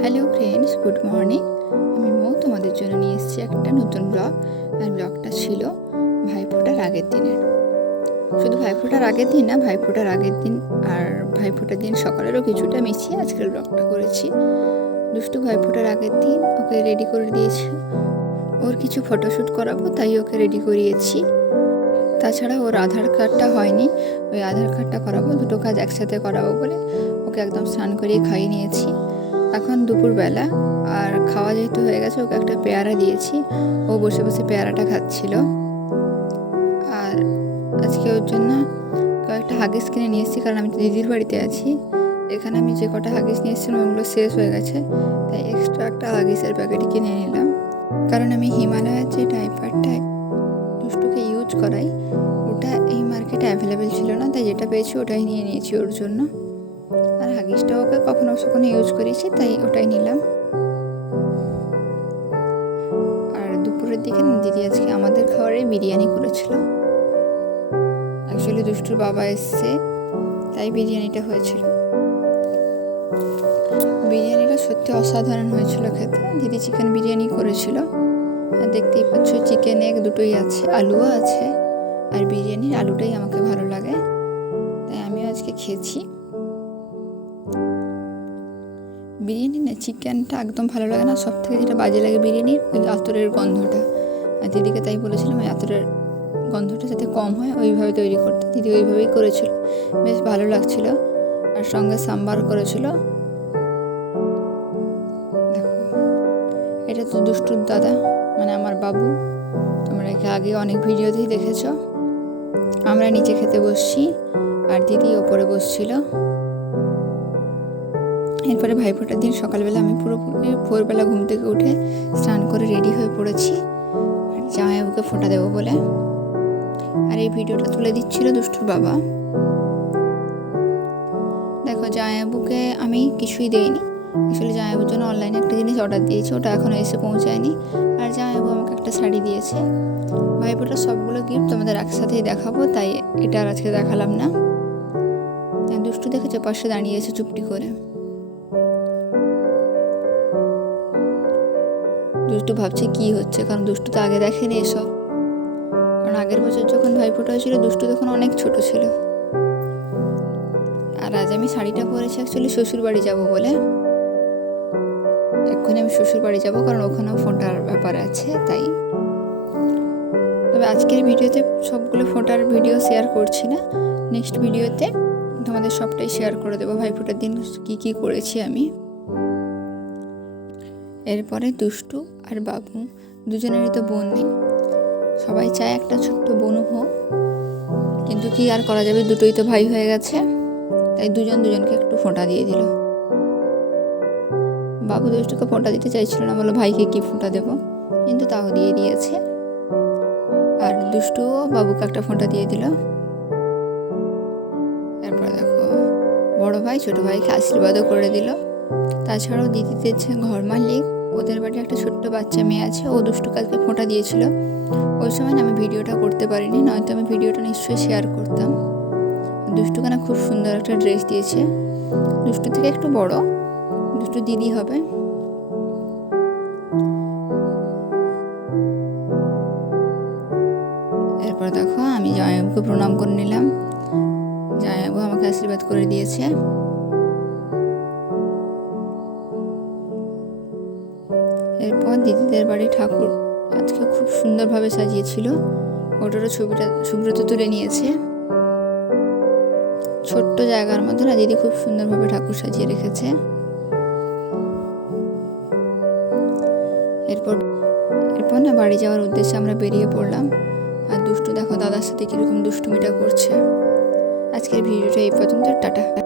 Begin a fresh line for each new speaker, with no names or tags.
Hello friends, good morning. আমি মৌ, তোমাদের জন্য নিয়ে এসেছি একটা নতুন ব্লগ। আর ব্লগটা ছিল ভাইফোঁটার আগের দিনের। শুধু ভাইফোঁটার আগের দিন না, ভাইফোঁটার আগের দিন আর ভাইফোঁটার দিন সকালেরও কিছুটা মিশিয়ে আজকের ব্লগটা করেছি। দুষ্টু ভাইফোঁটার আগের দিন ওকে রেডি করে দিয়েছি। ওর কিছু ফটোশ্যুট করাবো, তাই ওকে রেডি করিয়েছি। তাছাড়া ওর আধার কার্ডটা হয়নি। ওই আধার কার্ডটা করাবো, দুটো কাজ একসাথে করাবো বলে ওকে একদম স্নান করিয়ে খাইয়ে নিয়েছি। এখন দুপুরবেলা আর খাওয়া যেহেতু হয়ে গেছে, ওকে একটা পেয়ারা দিয়েছি। ও বসে বসে পেয়ারাটা খাচ্ছিল। আর আজকে ওর জন্য কয়েকটা হাগিস কিনে নিয়ে এসেছি, কারণ আমি দিদির বাড়িতে আছি। এখানে আমি যে কটা হাগিস নিয়ে এসেছিলাম, ওগুলো শেষ হয়ে গেছে। তাই এক্সট্রা একটা হাগিসের প্যাকেট কিনে নিলাম। কারণ আমি হিমালয়ের যে ডাইপারটা দুষ্টুকে ইউজ করাই, ওটা এই মার্কেটে অ্যাভেলেবেল ছিল না, তাই যেটা পেয়েছি ওটাই নিয়ে নিয়েছি ওর জন্য। ওকে কখনো কখনো ইউজ করেছি, তাই ওটাই নিলাম। আর দুপুরের দিকে দিদি আজকে আমাদের খাবারে বিরিয়ানি করেছিল। অ্যাকচুয়ালি দুষ্টুর বাবা এসছে, তাই বিরিয়ানিটা হয়েছিল। বিরিয়ানিটা সত্যি অসাধারণ হয়েছিল খেতে। দিদি চিকেন বিরিয়ানি করেছিল। দেখতেই পাচ্ছ চিকেন এগ দুটোই আছে, আলুও আছে। আর বিরিয়ানির আলুটাই আমাকে ভালো লাগে। তাই আমিও আজকে খেয়েছি। বিরিয়ানি না চিকেনটা একদম ভালো লাগে না সব থেকে যেটা বাজে লাগে বিরিয়ানির ওই আতরের গন্ধটা। আর দিদিকে তাই বলেছিলাম, ওই আতরের গন্ধটা যাতে কম হয়, ওইভাবে তৈরি করতে। দিদি ওইভাবেই করেছিল, বেশ ভালো লাগছিল। আর সঙ্গে সাম্বার করেছিল। এটা তো দুষ্টুর দাদা মানে আমার বাবু। তোমরা একে আগে অনেক ভিডিওতেই দেখেছ? আমরা নিচে খেতে বসছি, আর দিদি ওপরে বসছিল। এরপরে ভাইফোঁটার দিন সকালবেলা আমি পুরোপুরি ভোরবেলা ঘুম থেকে উঠে স্নান করে রেডি হয়ে পড়েছি। আর জামাইবাবুকে ফোঁটা দেবো বলে। আর এই ভিডিওটা তুলে দিচ্ছিল দুষ্টুর বাবা। দেখো জামাইবাবুকে আমি কিছুই দেইনি। আসলে জামাইবাবুর জন্য অনলাইনে একটা জিনিস অর্ডার দিয়েছি, ওটা এখনও এসে পৌঁছায়নি। আর জামাইবাবু আমাকে একটা শাড়ি দিয়েছে। ভাইফোঁটার সবগুলো গিফট তোমাদের একসাথেই দেখাবো, তাই এটা আর আজকে দেখালাম না। দুষ্টু দেখেছ? পাশে দাঁড়িয়েছে চুপটি করে। দুষ্টু ভাবছে কি হচ্ছে, কারণ দুষ্টু তো আগে দেখেনি এসব। কারণ আগের বছর যখন ভাইফোঁটা হয়েছিল, দুষ্টু তখন অনেক ছোট ছিল। আর আজ আমি শাড়িটা পরেছি অ্যাকচুয়ালি শ্বশুর বাড়ি যাব বলে। এক্ষুনি আমি শ্বশুর বাড়ি যাব, কারণ ওখানেও ফোঁটার ব্যাপার আছে, তাই। তবে আজকের ভিডিওতে সবগুলো ফোঁটার ভিডিও শেয়ার করছি না। নেক্সট ভিডিওতে তোমাদের সবটাই শেয়ার করে দেবো ভাইফোঁটার দিন কী কী করেছি আমি। এরপরে দুষ্টু আর বাবু দুজনেরই তো বোন নেই। সবাই চায় একটা ছোট্ট বোনও হোক। কিন্তু কি আর করা যাবে? দুটোই তো ভাই হয়ে গেছে। তাই দুজন দুজনকে একটু ফোঁটা দিয়ে দিল। বাবু দুষ্টুকে ফোঁটা দিতে চাইছিল না বলো ভাইকে কি ফোঁটা দেবো? কিন্তু তাও দিয়ে দিয়েছে। আর দুষ্টুও বাবুকে একটা ফোঁটা দিয়ে দিল। এরপর দেখো, বড় ভাই ছোট ভাইকে আশীর্বাদও করে দিল। তাছাড়াও দিদিদের ঘর মালিক ওদের বাড়ি একটা ছোট্ট বাচ্চা মেয়ে আছে, ও দুষ্টু কালকে ফোঁটা দিয়েছিল। ওই সময় আমি ভিডিওটা করতে পারিনি, নয়তো আমি ভিডিওটা নিশ্চয়ই শেয়ার করতাম। দুষ্টুখানা খুব সুন্দর একটা ড্রেস দিয়েছে। দুষ্টু থেকে একটু বড়, দুষ্টু দিদি হবে। এরপর দেখো আমি জামাইবাবুকে প্রণাম করে নিলাম। জামাইবাবু আমাকে আশীর্বাদ করে দিয়েছে। এরপর দিদিদের বাড়ি ঠাকুর আজকে খুব সুন্দরভাবে সাজিয়েছিল। ওটারও ছবিটা, সুব্রত তুলে নিয়েছে। ছোট্ট জায়গার মধ্যে না দিদি খুব সুন্দরভাবে ঠাকুর সাজিয়ে রেখেছে। এরপর এরপর না বাড়ি যাওয়ার উদ্দেশ্যে আমরা বেরিয়ে পড়লাম। আর দুষ্টু দেখো দাদার সাথে কীরকম দুষ্টুমিটা করছে। আজকের ভিডিওটা এই পর্যন্ত, টাটা।